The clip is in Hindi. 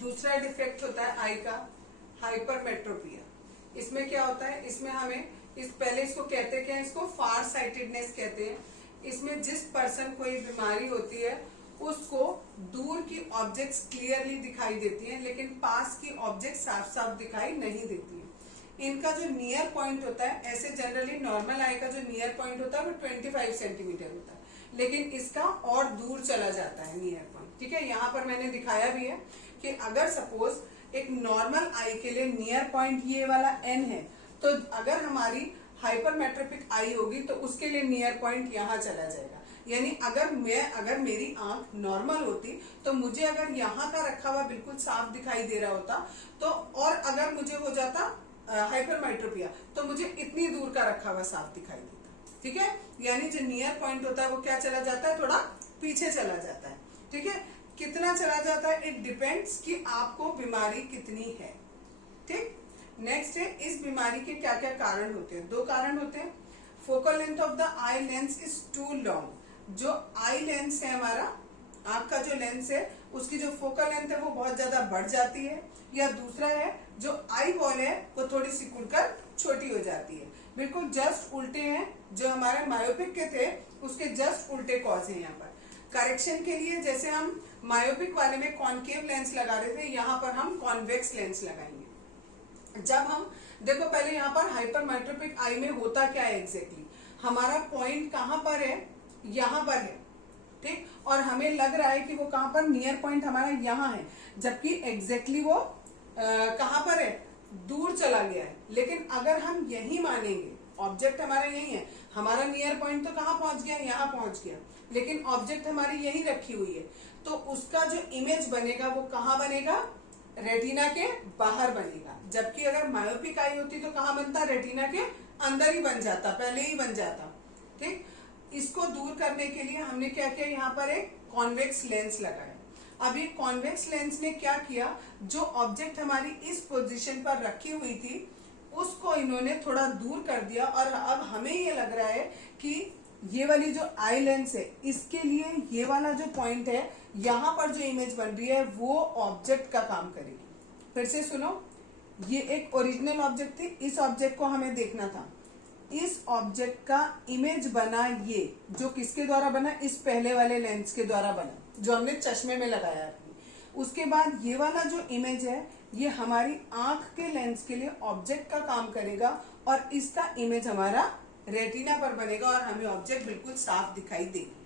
दूसरा डिफेक्ट होता है आई का हाइपरमेट्रोपिया। इसमें क्या होता है, इसमें हमें पहले इसको कहते क्या है, इसको फार साइटेडनेस कहते हैं। इसमें जिस पर्सन को ये बीमारी होती है उसको दूर की ऑब्जेक्ट्स क्लियरली दिखाई देती हैं, लेकिन पास की ऑब्जेक्ट साफ साफ दिखाई नहीं देती है। इनका जो नियर पॉइंट होता है, ऐसे जनरली नॉर्मल आई का जो नियर पॉइंट होता है वो 25 सेंटीमीटर होता है, लेकिन इसका और दूर चला जाता है नियर पॉइंट। ठीक है, यहाँ पर मैंने दिखाया भी है कि अगर सपोज एक नॉर्मल आई के लिए नियर पॉइंट ये वाला n है, तो अगर हमारी हाइपरमेट्रोपिक आई होगी तो उसके लिए नियर पॉइंट यहाँ चला जाएगा। यानी अगर मेरी आंख नॉर्मल होती तो मुझे अगर यहाँ का रखा हुआ बिल्कुल साफ दिखाई दे रहा होता, तो और अगर मुझे हो जाता हाइपरमेट्रोपिया तो मुझे इतनी दूर का रखा हुआ साफ दिखाई देता। ठीक है, यानी जो नियर पॉइंट होता है वो क्या चला जाता है, थोड़ा पीछे चला जाता है। ठीक है, कितना चला जाता है, इट डिपेंड्स कि आपको बीमारी कितनी है। ठीक, नेक्स्ट है इस बीमारी के क्या क्या कारण होते हैं। दो कारण होते हैं। Focal length of the eye lens is too long. जो आई लेंस है, हमारा आंख का जो लेंस है, उसकी जो फोकल लेंथ है वो बहुत ज्यादा बढ़ जाती है। या दूसरा है जो आई बॉल है वो थोड़ी सी खुलकर छोटी हो जाती है। बिल्कुल जस्ट उल्टे हैं, जो हमारे मायोपिक के थे उसके जस्ट उल्टे कॉज है। यहाँ पर करेक्शन के लिए जैसे हम मायोपिक वाले में कॉनकेव लेंस लगा रहे थे, यहाँ पर हम कॉन्वेक्स लेंस लगाएंगे। जब हम देखो पहले यहाँ पर हाइपरमेट्रोपिक आई में होता क्या है एग्जैक्टली, हमारा पॉइंट कहाँ पर है, यहाँ पर है। ठीक, और हमें लग रहा है कि वो कहाँ पर, नियर पॉइंट हमारा यहाँ है, जबकि एग्जैक्टली वो कहाँ पर है, दूर चला गया है। लेकिन अगर हम यही मानेंगे, ऑब्जेक्ट हमारा यही है, हमारा नियर पॉइंट तो कहाँ पहुंच गया, यहाँ पहुंच गया, लेकिन ऑब्जेक्ट हमारी यही रखी हुई है, तो उसका जो इमेज बनेगा वो कहाँ बनेगा, रेटिना के बाहर बनेगा। जबकि अगर मायोपिक आई होती तो कहाँ बनता, रेटिना के अंदर ही बन जाता, पहले ही बन जाता। ठीक, इसको दूर करने के लिए हमने क्या किया, यहाँ पर एक कॉन्वेक्स लेंस लगाया। अब ये कॉन्वेक्स लेंस ने क्या किया, जो ऑब्जेक्ट हमारी इस पोजीशन पर रखी हुई थी उसको इन्होंने थोड़ा दूर कर दिया, और अब हमें ये लग रहा है कि ये वाली जो आई लेंस है इसके लिए ये वाला जो पॉइंट है, यहाँ पर जो इमेज बन रही है वो ऑब्जेक्ट का काम करेगी। फिर से सुनो, ये एक ओरिजिनल ऑब्जेक्ट थी, इस ऑब्जेक्ट को हमें देखना था, इस ऑब्जेक्ट का इमेज बना ये, जो किसके द्वारा बना, इस पहले वाले लेंस के द्वारा बना जो हमने चश्मे में लगाया है। उसके बाद ये वाला जो इमेज है ये हमारी आंख के लेंस के लिए ऑब्जेक्ट का काम करेगा, और इसका इमेज हमारा रेटिना पर बनेगा और हमें ऑब्जेक्ट बिल्कुल साफ दिखाई देगा।